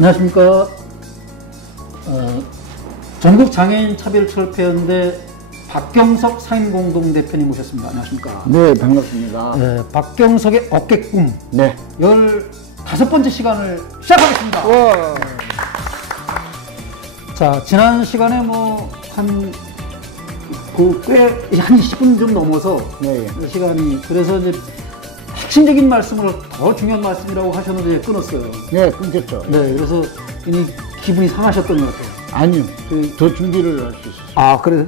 안녕하십니까. 전국장애인 차별철폐연대 박경석 상임공동대표님 모셨습니다. 안녕하십니까. 네, 반갑습니다. 네, 박경석의 어깨꿈. 네. 15번째 시간을 시작하겠습니다. 네. 자, 지난 시간에 한 20분 좀 넘어서 네. 시간이, 그래서 이제 핵심적인 말씀을 더 중요한 말씀이라고 하셨는데 끊었어요. 네, 끊겼죠. 네, 그래서 이미 기분이 상하셨던 것 같아요. 아니요. 더 준비를 할 수 있었어요. 아, 그래.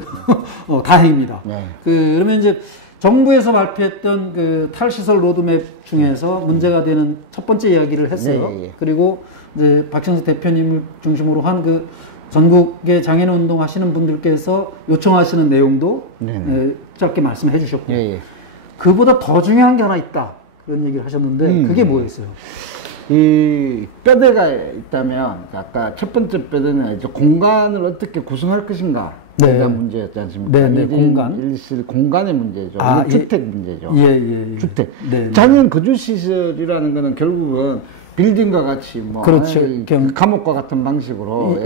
다행입니다. 네. 그러면 이제 정부에서 발표했던 그 탈시설 로드맵 중에서 문제가 되는 첫 번째 이야기를 했어요. 네. 그리고 이제 박경석 대표님을 중심으로 한 그 전국의 장애인 운동 하시는 분들께서 요청하시는 내용도 짧게 말씀해 주셨고, 네. 그보다 더 중요한 게 하나 있다, 그런 얘기를 하셨는데 그게 뭐였어요? 이 뼈대가 있다면, 아까 첫 번째 뼈대는 이제 공간을 어떻게 구성할 것인가. 네. 가 문제였지 않습니까? 네, 공간. 일실 공간의 문제죠. 아, 주택 문제죠. 예. 주택. 네. 장애인 거주시설이라는 거는 결국은 빌딩과 같이 그렇죠. 감옥과 같은 방식으로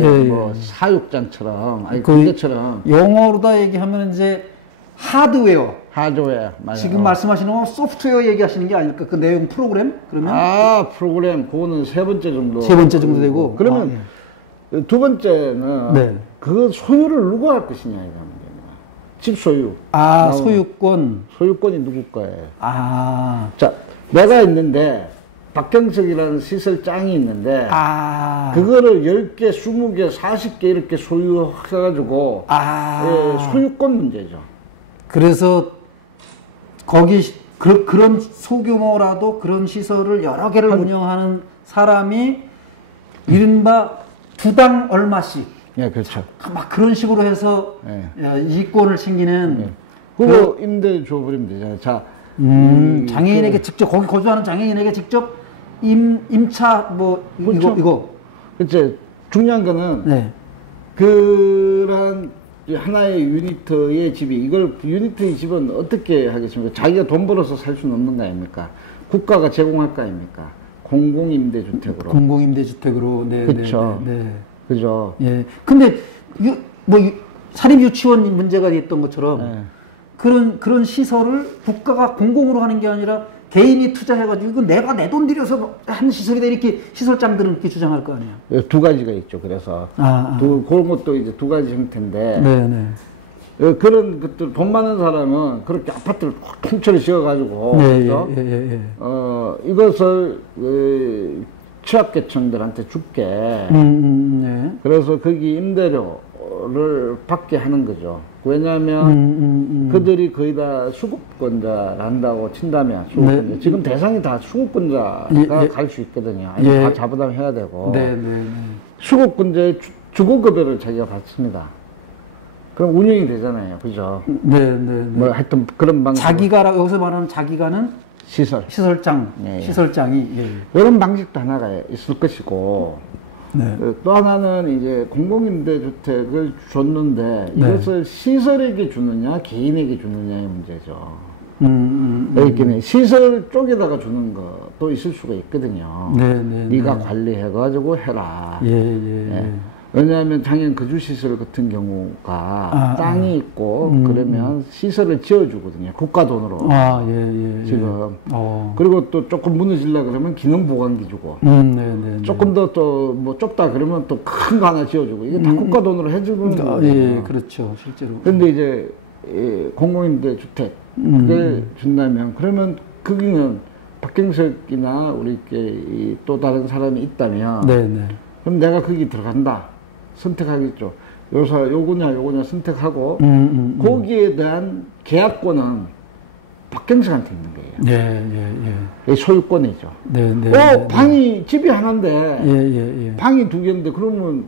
사육장처럼, 군대처럼. 영어로 다 얘기하면 이제 하드웨어. 맞아요. 지금 말씀하시는 건 소프트웨어 얘기하시는 게 아닐까? 그 내용 프로그램? 그러면? 프로그램, 그거는 세 번째 정도 되고. 그러면 두 번째는 그 소유를 누가 할 것이냐, 이거 문제입니다. 집 소유. 소유권. 소유권이 누구 거예요? 자, 내가 있는데, 박경석이라는 시설장이 있는데, 그거를 10개, 20개, 40개 이렇게 소유해가지고, 소유권 문제죠. 그래서 거기 그런 소규모라도 그런 시설을 여러 개를 운영하는 사람이 이른바 두당 얼마씩, 네, 그렇죠. 막 그런 식으로 해서 이권을 챙기는 그거 임대 줘버리면 되잖아요. 자, 장애인에게 직접, 거기 거주하는 장애인에게 직접 임차 그렇죠. 이거. 그렇죠. 중요한 거는 그런 하나의 유니트의 집이, 이걸 유니트의 집은 어떻게 하겠습니까? 자기가 돈 벌어서 살 수는 없는 거 아닙니까? 국가가 제공할 거 아닙니까? 공공임대주택으로. 그렇죠. 그죠. 예. 근데 사립유치원 문제가 됐던 것처럼 그런 시설을 국가가 공공으로 하는 게 아니라 개인이 투자해가지고 이거 내가 내 돈 들여서 한 시설이다, 이렇게 시설장들은 이렇게 주장할 거 아니에요. 두 가지가 있죠. 그래서 그런 것도 이제 두 가지 형태인데, 그런 것들 돈 많은 사람은 그렇게 아파트를 통째로 지어가지고 이것을 취약계층들한테 줄게. 그래서 거기 임대료를 받게 하는 거죠. 왜냐하면 그들이 거의 다 수급권자란다고 친다면, 수급권자. 지금 대상이 다 수급권자가 갈 수 있거든요. 다 자부담해야 되고. 수급권자의 주거급여를 자기가 받습니다. 그럼 운영이 되잖아요. 그죠? 하여튼 그런 방식. 여기서 말하는 자기가는 시설장. 시설장이. 이런 방식도 하나가 있을 것이고, 또 하나는 이제 공공임대주택을 줬는데 이것을 시설에게 주느냐 개인에게 주느냐의 문제죠. 이렇게 시설 쪽에다가 주는 것도 있을 수가 있거든요. 네가 관리해가지고 해라. 왜냐하면 장애인 거주시설 같은 경우가 땅이 있고 그러면 시설을 지어주거든요. 국가 돈으로. 지금. 그리고 또 조금 무너지려고 그러면 기능보강기 주고. 조금 더 좁다 그러면 또 큰 거 하나 지어주고. 이게 다 국가 돈으로 해주는 거예요. 그렇죠. 실제로. 근데 이제 공공임대 주택을 준다면, 그러면 거기는 박경석이나 우리 또 다른 사람이 있다면, 그럼 내가 거기 들어간다. 선택하겠죠. 요거냐 선택하고, 거기에 대한 계약권은 박경석한테 있는 거예요. 소유권이죠. 집이 하나인데, 방이 2개인데, 그러면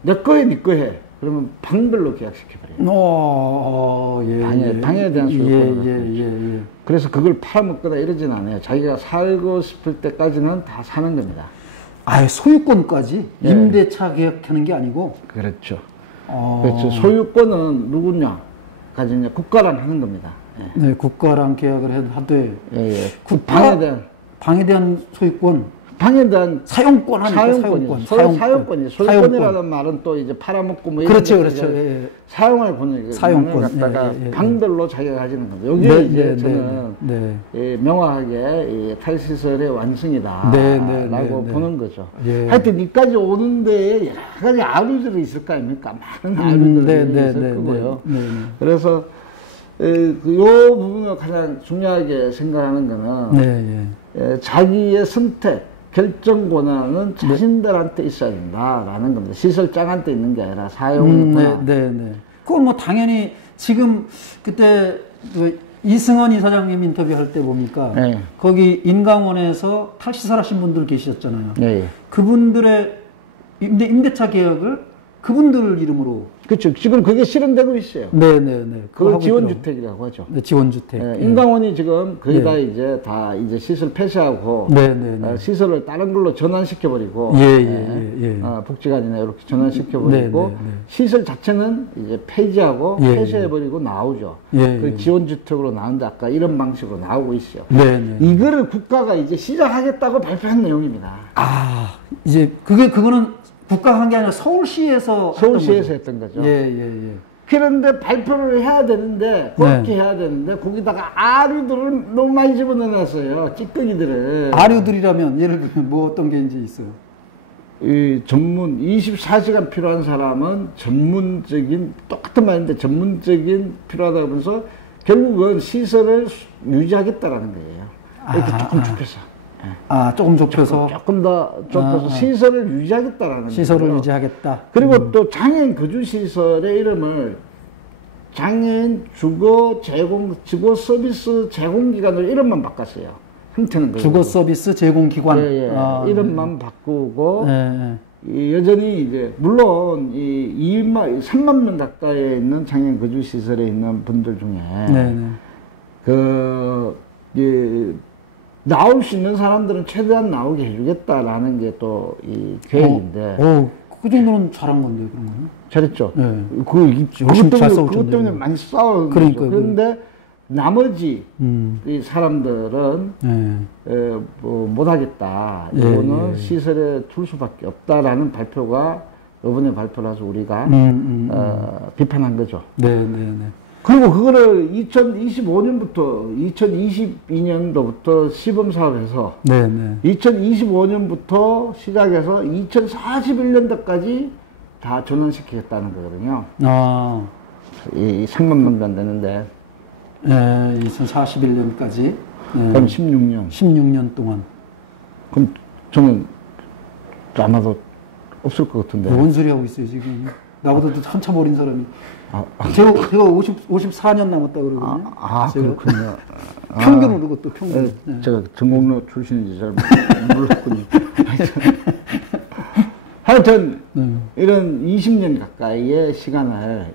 내 거에 네 거 해. 그러면 방별로 계약시켜버려요. 방에 대한 소유권을. 그래서 그걸 팔아먹거나 이러진 않아요. 자기가 살고 싶을 때까지는 다 사는 겁니다. 소유권까지? 임대차 계약하는 게 아니고? 그렇죠. 그렇죠. 소유권은 누구냐 가지냐, 국가랑 하는 겁니다. 국가랑 계약을 하되 방에 대한 방에 대한 소유권, 방에 대한 사용권 하니까 사용권. 소유권이라는 말은 또 이제 팔아먹고 뭐 이런 그렇죠, 그렇죠. 예. 사용할 권을 사용권 갖다가 예. 방별로 자기가 가지는 겁니다. 여기에 이제 저는 명확하게 이 탈시설의 완성이다라고 보는 거죠. 하여튼 여기까지 오는 데에 여러 가지 아류들이 있을 거 아닙니까? 많은 아류들이 있을 거고요. 그래서 요 부분을 가장 중요하게 생각하는 거는 자기의 선택, 결정 권한은 자신들한테 있어야 된다라는 겁니다. 시설장한테 있는 게 아니라 사용 권한. 그건 뭐 당연히 지금 그때 그 이승원 이사장님 인터뷰할 때 보니까 거기 인강원에서 탈시설 하신 분들 계셨잖아요. 그분들의 임대차 계약을 그분들 이름으로. 그렇죠. 지금 그게 실현되고 있어요. 그걸 지원주택이라고 하죠. 지원주택. 인강원이 지금 거의 다 이제 시설 폐쇄하고 시설을 다른 걸로 전환시켜버리고 복지관이나 이렇게 전환시켜버리고 시설 자체는 이제 폐지하고 폐쇄해버리고 나오죠. 그 지원주택으로 나오는데 아까 이런 방식으로 나오고 있어요. 이거를 국가가 이제 시작하겠다고 발표한 내용입니다. 아, 이제 그거는 국가가 한 게 아니라 서울시에서 했던 거죠. 그런데 발표를 해야 되는데, 그렇게 해야 되는데, 거기다가 아류들을 너무 많이 집어넣어놨어요. 찌꺼기들을. 아류들이라면, 예를 들면 뭐 어떤 게 이제 있어요? 이 24시간 필요한 사람은 전문적인, 똑같은 말인데 전문적인 필요하다 그러면서 결국은 시설을 유지하겠다라는 거예요. 이렇게 조금 좁혀서. 조금 좁혀서. 조금 더 좁혀서 시설을 유지하겠다라는 거예요. 시설을 유지하겠다. 그리고 또 장애인 거주시설의 이름을 장애인 주거 서비스 제공기관으로 이름만 바꿨어요. 형태는 주거 서비스 제공기관. 이름만 바꾸고, 여전히 이제, 물론, 3만 명 가까이에 있는 장애인 거주시설에 있는 분들 중에, 나올 수 있는 사람들은 최대한 나오게 해주겠다라는 게 또 이 계획인데. 그 정도는 잘한 건데, 그런 거는? 잘했죠. 그것 때문에 많이 싸운 거죠. 그런데 나머지 이 사람들은 못하겠다. 이거는 시설에 둘 수밖에 없다라는 발표가 이번에 발표를 해서 우리가 비판한 거죠. 그리고 그거를 2022년도부터 시범사업해서 2025년부터 시작해서 2041년도까지 다 전환시키겠다는 거거든요. 이 3만 명도 안 되는데. 2041년까지. 그럼 16년 동안. 그럼 저는 아마도 없을 것 같은데. 뭔 소리 하고 있어요, 지금. 나보다도 한참 어린 사람이. 제가 54년 남았다 그러거든요. 그렇군요. 평균으로 그것도 평균. 제가 전공로 출신인지 잘 몰랐군요. 하여튼, 이런 20년 가까이의 시간을,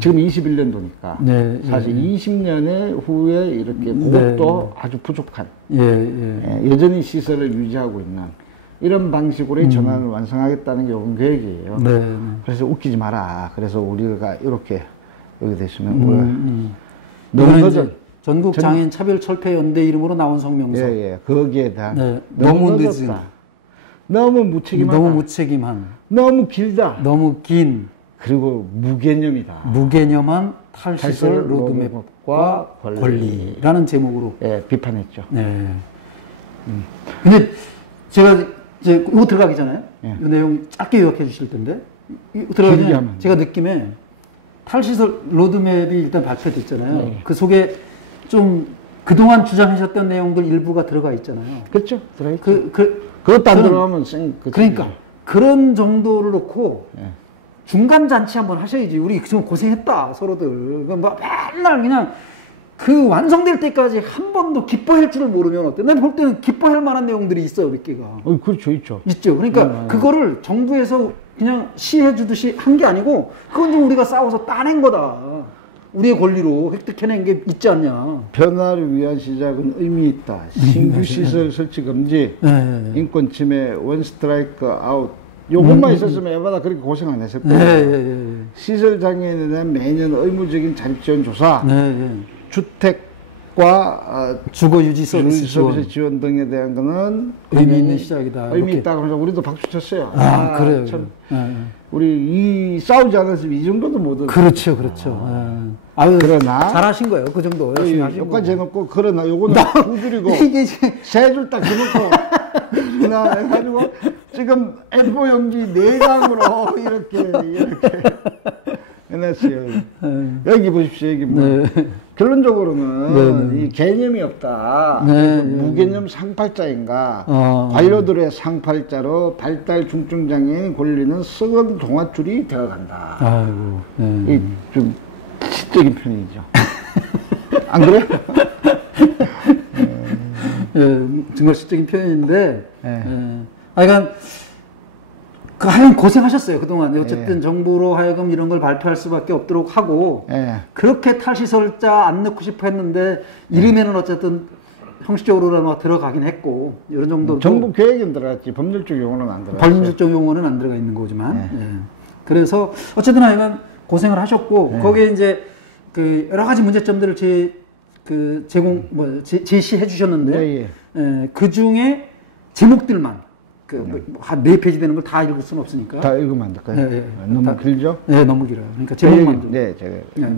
지금 21년도니까, 사실 20년의 후에 이렇게 그것도 아주 부족한, 여전히 시설을 유지하고 있는, 이런 방식으로의 전환을 완성하겠다는 게 요번 계획이에요. 그래서 웃기지 마라. 그래서 우리가 이렇게 여기 됐으면 너무 전국 장애인 차별철폐연대 이름으로 나온 성명서. 거기에 대한 너무 늦은, 너무 무책임한, 너무 길다, 너무 긴, 그리고 무개념한 탈시설 로드맵과 권리라는 제목으로 비판했죠. 근데 제가 이제 이거 들어가기 전에 이 내용 짧게 요약해 주실 텐데 들어가기 전에 제가 느낌에 탈시설 로드맵이 일단 발표됐잖아요. 그 속에 좀 그동안 주장하셨던 내용들 일부가 들어가 있잖아요. 그렇죠. 들어있죠. 그것도 안 들어가면 그러니까 그런 정도를 놓고 중간 잔치 한번 하셔야지. 우리 지금 고생했다 서로들. 뭐 맨날 그냥 그 완성될 때까지 한 번도 기뻐할 줄을 모르면 어때? 내가 볼 때는 기뻐할 만한 내용들이 있어요, 몇 개가. 그렇죠, 있죠. 있죠. 그러니까 그거를 정부에서 그냥 시해 주듯이 한 게 아니고 그건 좀 우리가 싸워서 따낸 거다. 우리의 권리로 획득해낸 게 있지 않냐. 변화를 위한 시작은 의미 있다. 신규 시설 설치 금지, 인권 침해, 원 스트라이크 아웃. 요것만 있었으면 애마다 그렇게 고생 안 했을 거예요. 시설 장애인에 대한 매년 의무적인 자립 지원 조사, 주택 주거 유지 서비스 지원 등에 대한 거는 의미 있는 시작이다. 의미 있다. 그래서 우리도 박수 쳤어요. 그래요. 참, 우리 싸우지 않았으면 이 정도도 못 얻었어요. 그렇죠, 그렇죠. 그러나 잘하신 거예요. 그 정도 열심히 하신 거예요. 여기까지 해놓고 그러나 요거는 두드리고 세 줄 딱 해놓고 그나 해가지고 지금 A4 용지 4장으로 이렇게 해놨어요. 여기 보십시오. 여기 뭐 결론적으로는 이 개념이 없다. 무개념 상팔자인가. 관료들의 상팔자로 발달 중증장애인 권리는 썩은 동아줄이 되어간다. 아이고. 이 좀 시적인 편이죠. 안 그래요? 정말 시적인 표현인데, 그러니까 하여간 고생하셨어요, 그동안. 어쨌든 정부로 하여금 이런 걸 발표할 수밖에 없도록 하고, 그렇게 탈시설자 안 넣고 싶어 했는데, 이름에는 어쨌든 형식적으로라도 들어가긴 했고, 이런 정도. 정부 계획은 들어갔지, 법률적 용어는 안 들어갔어요. 법률적 용어는 안 들어가 있는 거지만. 그래서, 어쨌든 하여간 고생을 하셨고, 거기에 이제 그 여러 가지 문제점들을 제시해 주셨는데, 그 중에 제목들만, 한 4페이지 되는 걸 다 읽을 수는 없으니까. 다 읽으면 안 될까요? 너무 길죠? 네, 너무 길어요. 그러니까 제목만 좀.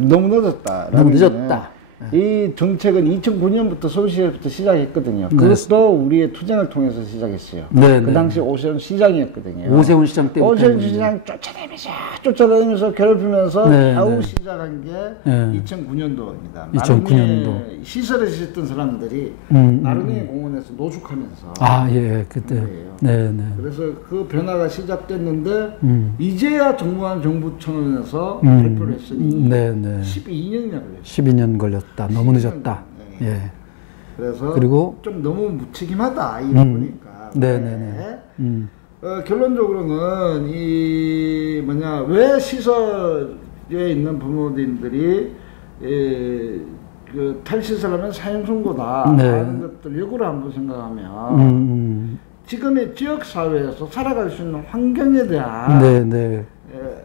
너무 늦었다. 너무 늦었다. 이 정책은 2009년부터 서울시에서부터 시작했거든요. 그것도 우리의 투쟁을 통해서 시작했어요. 그 당시 오세훈 시장이었거든요. 오세훈 시장 때부터. 오세훈 시장 쫓아다니면서 괴롭히면서 겨우 시작한 게 2009년도입니다. 2009년도. 시설에 있었던 사람들이 나른이 공원에서 노숙하면서. 그때. 그래서 그 변화가 시작됐는데 이제야 정부청원에서 발표를 했으니 12년이나 걸렸어요. 12년 걸렸다. 너무 늦었다. 그래서 그리고 좀 너무 무책임하다 이거 보니까. 결론적으로는 왜 시설에 있는 부모님들이 그 탈시설하면 사형 선고다 하는 것들 역으로 한번 생각하면 지금의 지역 사회에서 살아갈 수 있는 환경에 대한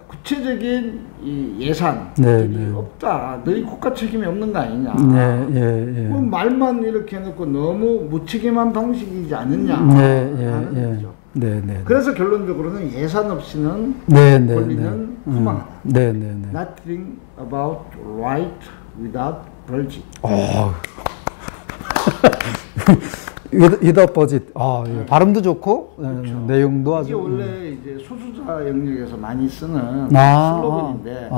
구체적인 이 예산들이 없다. 너희 국가 책임이 없는 거 아니냐. 뭐 말만 이렇게 해놓고 너무 무책임한 방식이지 않느냐 하는 거죠. 그래서 결론적으로는 예산 없이는 권리는 허망하다. Nothing about right without budget. without budget. 발음도 좋고, 그렇죠. 내용도 아주. 이게 원래 이제 소수자 영역에서 많이 쓰는 슬로건인데,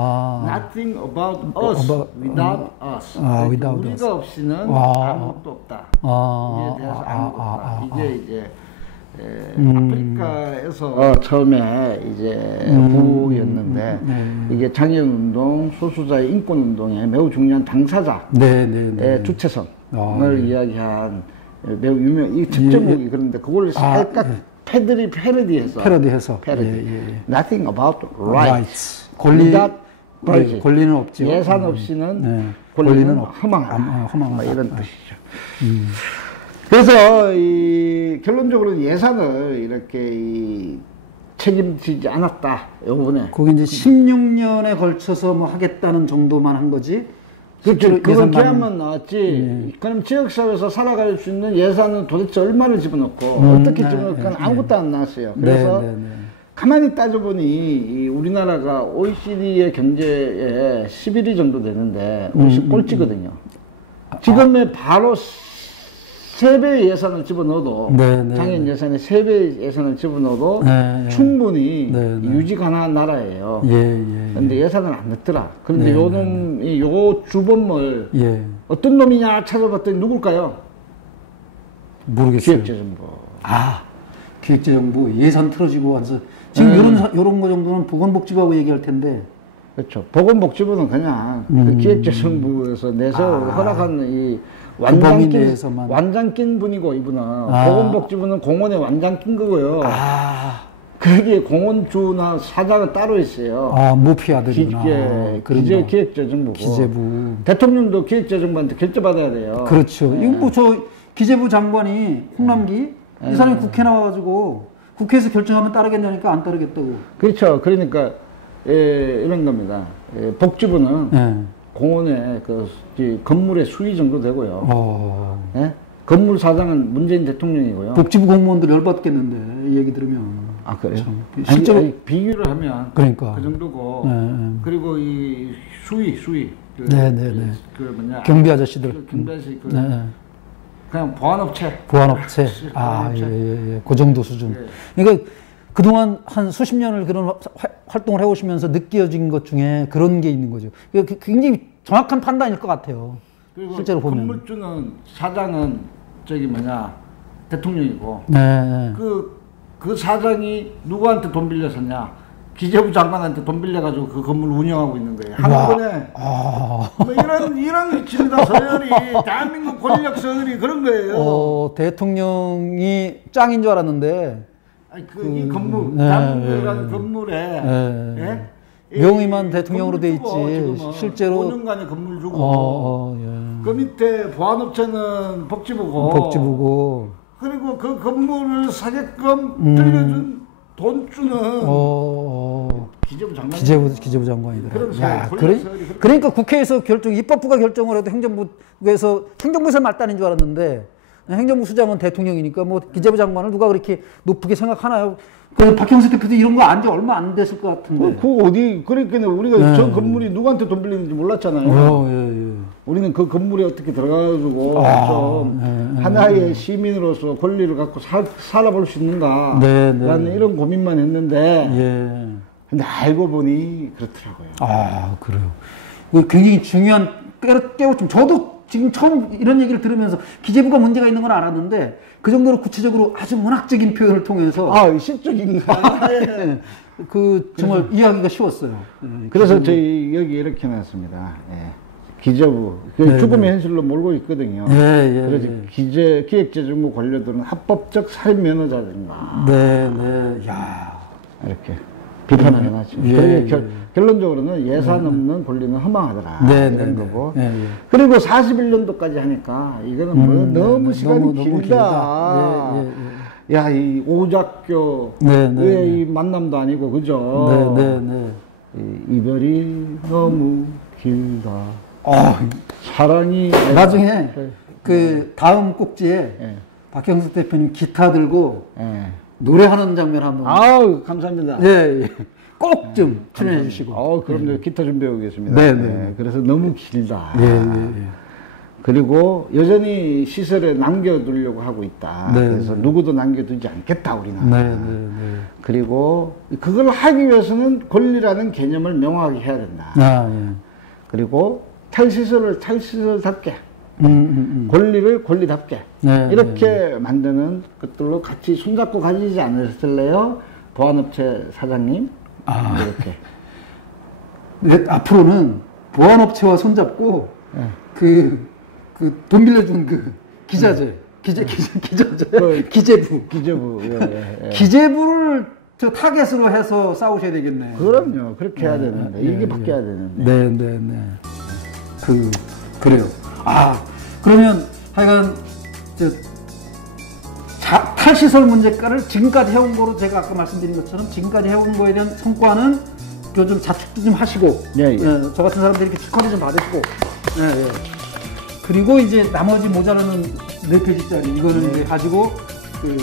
nothing about us without us. without 우리가 us. 없이는 아무것도 없다. 우리에 대해서 아무것도 없다. 이게 이제 아프리카에서 처음에 이제 부였는데 이게 장애운동, 소수자의 인권운동에 매우 중요한 당사자의 주체성을 이야기한 매우 유명 이 특정곡이 그런데 그걸 살짝 패러디해서 Nothing about rights. 권리는 없죠. 예산 없이는 권리는 허망하다. 이런 뜻이죠. 그래서 결론적으로 예산을 이렇게 책임지지 않았다. 요번에. 그게 이제 16년에 걸쳐서 뭐 하겠다는 정도만 한 거지. 그렇죠. 그건 계약만 나왔지. 그럼 지역사회에서 살아갈 수 있는 예산은 도대체 얼마를 집어넣고 어떻게 집어넣고 아무것도 안 나왔어요. 그래서 가만히 따져보니 우리나라가 OECD의 경제에 11위 정도 되는데 50 꼴찌거든요. 지금의 바로 3배의 예산을 집어넣어도 장애인 예산에 3배의 예산을 집어넣어도 충분히 유지 가능한 나라예요. 그런데 예산을 안 넣더라. 그런데 요 놈이 요 주범을 어떤 놈이냐 찾아봤더니 누굴까요? 모르겠어요. 기획재정부. 기획재정부 예산 틀어지고 와서 지금 요런 거 정도는 보건복지부하고 얘기할 텐데. 그렇죠. 보건복지부는 그냥 그 기획재정부에서 내서 허락한 이 완장 낀 분이고 이분은 보건복지부는 공원에 완장 낀 거고요. 거기에 공원주나 사장은 따로 있어요. 모피아들이구나. 기재부고 기재부. 대통령도 기획재정부한테 결재받아야 돼요. 그렇죠. 이거 뭐 저 기재부 장관이 홍남기 이 사람이 국회 나와가지고 국회에서 결정하면 따르겠냐니까 안 따르겠다고. 그렇죠. 그러니까 이런 겁니다. 복지부는 공원의 그 건물의 수위 정도 되고요. 예? 건물 사장은 문재인 대통령이고요. 복지부 공무원들 열받겠는데 이 얘기 들으면. 아 그래요? 실제로 아니, 비교를 하면 그러니까 그 정도고. 그리고 이 수위 네네네. 그 뭐냐 경비 아저씨들. 경비 아저씨 그냥 보안업체. 예. 그 정도 수준. 예. 그러니까 그동안 한 수십 년을 그런 활동을 해오시면서 느껴진 것 중에 그런 게 있는 거죠. 굉장히 정확한 판단일 것 같아요. 그리고 실제로 보면. 건물주는 사장은 대통령이고. 네. 그 사장이 누구한테 돈 빌려서냐? 기재부 장관한테 돈 빌려가지고 그 건물 운영하고 있는 거예요. 한꺼번에. 뭐 이런 위치입니다. 서열이. 대한민국 권력 서열이 그런 거예요. 대통령이 짱인 줄 알았는데. 이 건물, 대한민국이라는 건물에. 명의만 대통령으로 돼 있지. 실제로. 5년간의 건물 주고. 그 밑에 보안업체는 복지부고. 그리고 그 건물을 사게끔 들려준 돈주는 기재부 장관이더라. 그러니까 국회에서 입법부가 결정을 해도 행정부에서 말단인 줄 알았는데 행정부 수장은 대통령이니까 뭐 기재부 장관을 누가 그렇게 높게 생각하나요? 박형수 대표도 이런 거 안 지 얼마 안 됐을 것 같은데. 그러니까 우리가 저 건물이 누구한테 돈 빌리는지 몰랐잖아요. 우리는 그 건물에 어떻게 들어가가지고 좀 하나의 시민으로서 권리를 갖고 살아볼 수 있는가 라는 이런 고민만 했는데 근데 알고 보니 그렇더라고요. 그래요. 굉장히 중요한 깨우침. 저도 지금 처음 이런 얘기를 들으면서 기재부가 문제가 있는 건 알았는데 그 정도로 구체적으로 아주 문학적인 표현을 통해서 시적인가 정말 이해하기가 쉬웠어요. 그래서 저희 여기 이렇게 놨습니다. 기재부 죽음의 현실로 몰고 있거든요. 그래서 기획재정부 관료들은 합법적 살인 면허자들인가. 이렇게 비판을 해놨죠. 결론적으로는 예산 없는 권리는 허망하더라. 이런 거고. 그리고 41년도까지 하니까 이거는 너무 시간이 길다. 야, 이 오작교의 이 만남도 아니고, 그죠? 이별이 너무 길다. 사랑이. 나중에 다음 꼭지에 박형수 대표님 기타 들고 노래하는 장면 한번. 감사합니다. 꼭 좀 출연해 주시고. 그럼 기타 준비해 오겠습니다. 그래서 너무 길다. 그리고 여전히 시설에 남겨두려고 하고 있다. 그래서 누구도 남겨두지 않겠다, 우리는. 그리고 그걸 하기 위해서는 권리라는 개념을 명확하게 해야 된다. 그리고 탈시설을 탈시설답게. 권리를 권리답게. 이렇게 만드는 것들로 같이 손잡고 가지지 않으실래요? 보안업체 사장님. 이렇게. 앞으로는 보안업체와 손잡고, 돈 빌려준 기자재, 기재부. 기재부를 타겟으로 해서 싸우셔야 되겠네. 그럼요. 그렇게 해야 되는데. 이게 바뀌어야 되는데. 그래요. 그러면 하여간, 탈시설 문제가를 지금까지 해온 거로 제가 아까 말씀드린 것처럼 지금까지 해온 거에 대한 성과는 좀 자축도 좀 하시고, 저 같은 사람들이 이렇게 특허도 좀 받으시고, 그리고 이제 나머지 모자라는 4페이지짜리 이거는 이제 가지고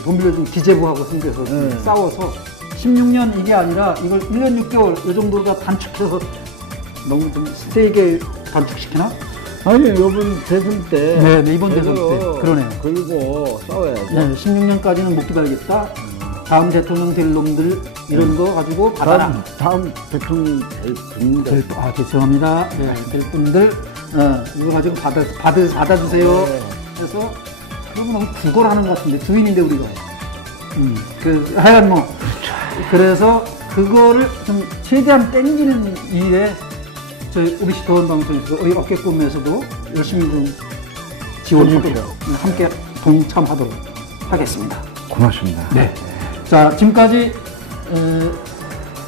돈 빌려준 기재부하고 승부해서 싸워서 16년 이게 아니라 이걸 1년 6개월 이 정도로 다 단축해서 너무 좀 세게 단축시키나? 아니, 이번 대선 때. 이번 대선 때. 그러네요. 걸고 싸워야죠. 16년까지는 못 기다리겠다. 다음 대통령 될 놈들 이런 거 가지고 받아라. 다음 대통령 될 분들. 죄송합니다. 될 분들 이거 가지고 받아주세요. 그래서 그러면 너무 구걸하는 것 같은데 주인인데 우리가. 하여간 뭐 그래서 그거를 좀 최대한 땡기는 일에 저희 OBC 도원방송에서 우리 어깨꿈에서도 열심히 좀 지원하도록 함께 동참하도록 하겠습니다. 고맙습니다. 자, 지금까지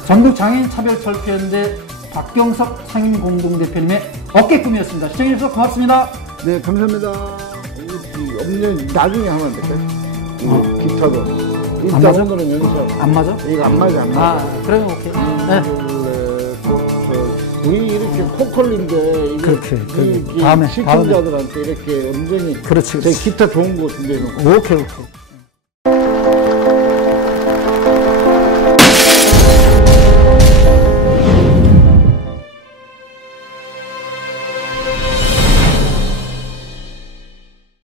전국 장애인 차별철폐연대 박경석 상임공동대표님의 어깨꿈이었습니다. 시청해주셔서 고맙습니다. 네, 감사합니다. 나중에 하면 안 될까요? 기타도. 일단 오늘은 연습. 안 맞아? 이거 안 맞아. 그러면 오케이. 우리 이렇게 포컬인데 이게 그렇게 다음에 시청자들한테 이렇게 완전히 그렇지. 기타 좋은 거 준비해 놓고. 오케이.